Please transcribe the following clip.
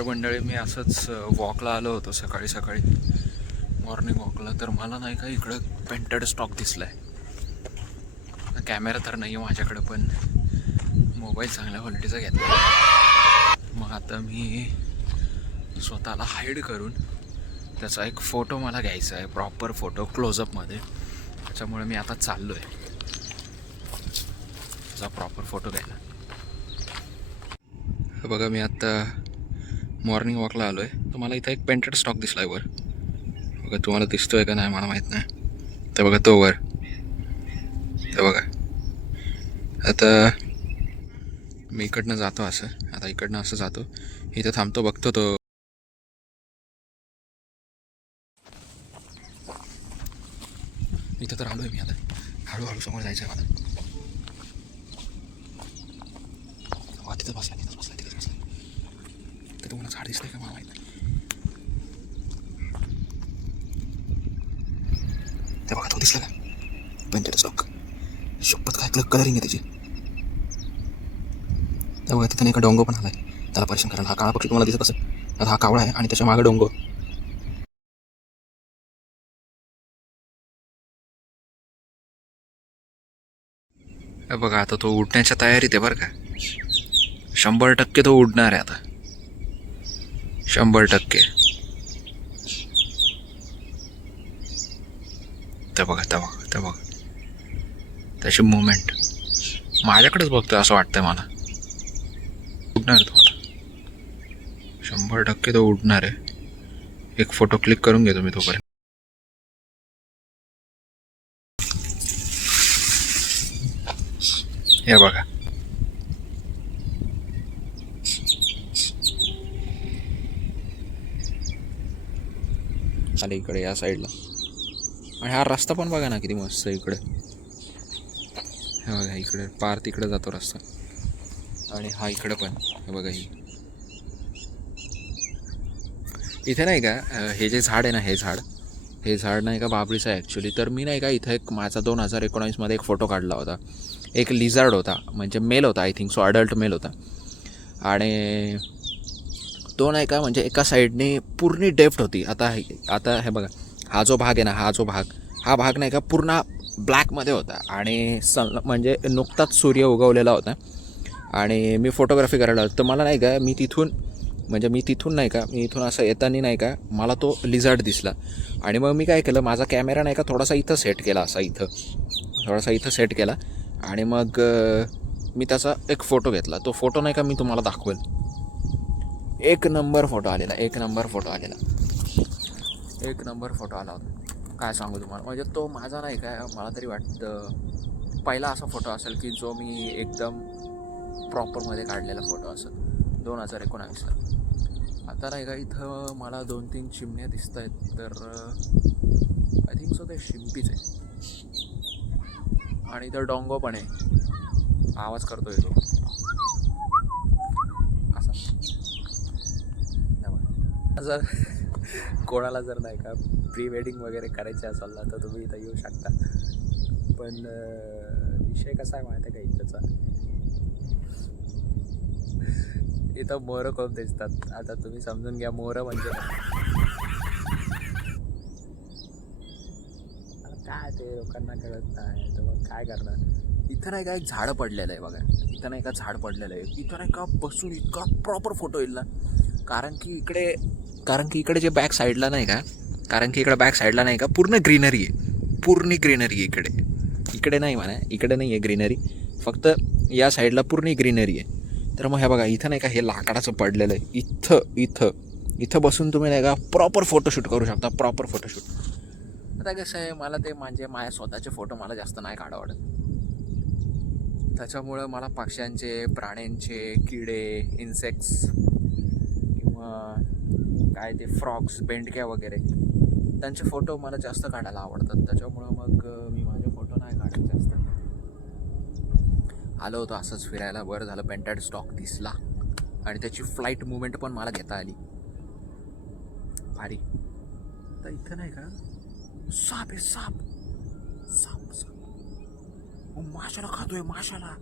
नमस्कार मंडळी. मी असंच वॉकला आलो होतो सकाळी सकाळी, मॉर्निंग वॉकला. तर मला नाही का इकडं पेंटेड स्टॉक दिसला आहे. कॅमेरा तर नाही आहे माझ्याकडं, पण मोबाईल चांगल्या क्वालिटीचा घेतला. मग आता मी स्वतःला हाईड करून त्याचा एक फोटो मला घ्यायचा आहे, प्रॉपर फोटो क्लोजअपमध्ये. त्याच्यामुळे मी आता चाललो आहे त्याचा प्रॉपर फोटो घ्यायला. बघा, मी आत्ता मॉर्निंग वॉकला आलो आहे. तर मला इथं एक पेंटेड स्टॉक दिसला आहे वर. बघा, तुम्हाला दिसतो आहे का नाही मला माहीत नाही. तर बघा तो वर, तर बघा. आता मी इकडनं जातो असं, आता इकडनं असं जातो, इथं थांबतो, बघतो तो. इथं तर आलो आहे मी. आता हळूहळू समोर जायचं आहे मला. तिथं बसला, तिथंच बसला, तिथंच बसला. तर तुम्हाला झाड दिसतंय का मला माहीत नाही. ते बघा, तो दिसला का पेंटेड स्टॉक. शपथ, काय कलरिंग आहे त्याची. तर बघा, तिथं एका डोंगो पण आलाय त्याला परेशान करायला. हा काळा पक्षी तुम्हाला दिसत असेल, आता हा कावळा आहे आणि त्याच्या मागे डोंगो. बघा, आता तो उडण्याच्या तयारीत आहे बरं का. 100% तो उडणार आहे आता, 100%. ते बघा, ते बघा, ते बघा त्याची मुवमेंट. माझ्याकडेच बघतोय असं वाटतंय मला. उडणार तो आता, 100% तो उडणार आहे. एक फोटो क्लिक करून घेतो मी तोपर्यंत. हे बघा, आले इकडे या साईडला. आणि हा रस्ता पण बघा ना किती मस्त आहे इकडे. हे बघा, इकडे पार तिकडे जातो रस्ता. आणि हा इकडे पण, हे बघा. इथे नाही का हे जे झाड आहे ना, हे झाड नाही का बाबळीचं आहे ॲक्च्युली. तर मी नाही का इथं एक माझा 2019मध्ये एक फोटो काढला होता. एक लिझार्ड होता, म्हणजे मेल होता, I think so, adult mail होता. आणि तो नाही का म्हणजे एका साईडने पूर्ण डेप्थ होती. आता हे बघा, हा जो भाग आहे ना, हा भाग नाही का पूर्ण ब्लॅकमध्ये होता. आणि म्हणजे नुकताच सूर्य उगवलेला होता. आणि मी फोटोग्राफी करायला होतो. तर मला नाही का मी तिथून नाही का, मी इथून असं येताना नाही का मला तो लिझार्ड दिसला. आणि मग मी काय केलं, माझा कॅमेरा नाही का थोडासा इथं सेट केला, थोडासा इथं सेट केला. आणि मग मी त्याचा एक फोटो घेतला. तो फोटो नाही का मी तुम्हाला दाखवेल. एक नंबर फोटो आलेला होता. काय सांगू तुम्हाला, म्हणजे तो माझा नाही काय, मला तरी वाटतं पहिला असा फोटो असेल की जो मी एकदम प्रॉपरमध्ये काढलेला फोटो असेल, 2019ला. आता नाही का इथं मला 2-3 चिमण्या दिसत आहेत. तर आय थिंक सो ते शिंपीच आहे. आणि इथं डोंगो पण आहे, आवाज करतोय तो असा. जर कोणाला जर नाही का प्री वेडिंग वगैरे करायचे असेल ना, तर तुम्ही इथं येऊ शकता. पण विषय कसा आहे माहिती आहे का इथंचा, इथं मोरं खूप दिसतात. आता तुम्ही समजून घ्या, मोरं म्हणजे काय ते लोकांना कळत नाही, तर मग काय करणार. इथं नाही का एक झाड पडलेलं आहे बघा, इथं नाही का बसून इतका प्रॉपर फोटो येईल ना. कारण की इकडे जे बॅक साईडला नाही का पूर्ण ग्रीनरी आहे. इकडे नाही म्हणा, इकडे नाही आहे ग्रीनरी, फक्त या साईडला पूर्ण ग्रीनरी आहे. तर मग हे बघा, इथं नाही का हे लाकडाचं पडलेलं आहे. इथं बसून तुम्ही नाही का प्रॉपर फोटोशूट करू शकता, प्रॉपर फोटोशूट. आता कसं आहे, मला ते म्हणजे माझ्या स्वतःचे फोटो मला जास्त नाही काढा आवडत. त्याच्यामुळं मला पक्ष्यांचे, प्राण्यांचे, किडे, इन्सेक्ट्स किंवा काय ते फ्रॉक्स, बेंडक्या वगैरे, त्यांचे फोटो मला जास्त काढायला आवडतात. त्याच्यामुळं मग मी माझे फोटो नाही काढत जास्त. आलो होतो असंच फिरायला, बरं झालं पेंटेड स्टॉक दिसला. आणि त्याची फ्लाईट मुवमेंट पण मला घेता आली, भारी. तर इथं नाही का साप आहे, साप. माशाला खातोय, माशाला.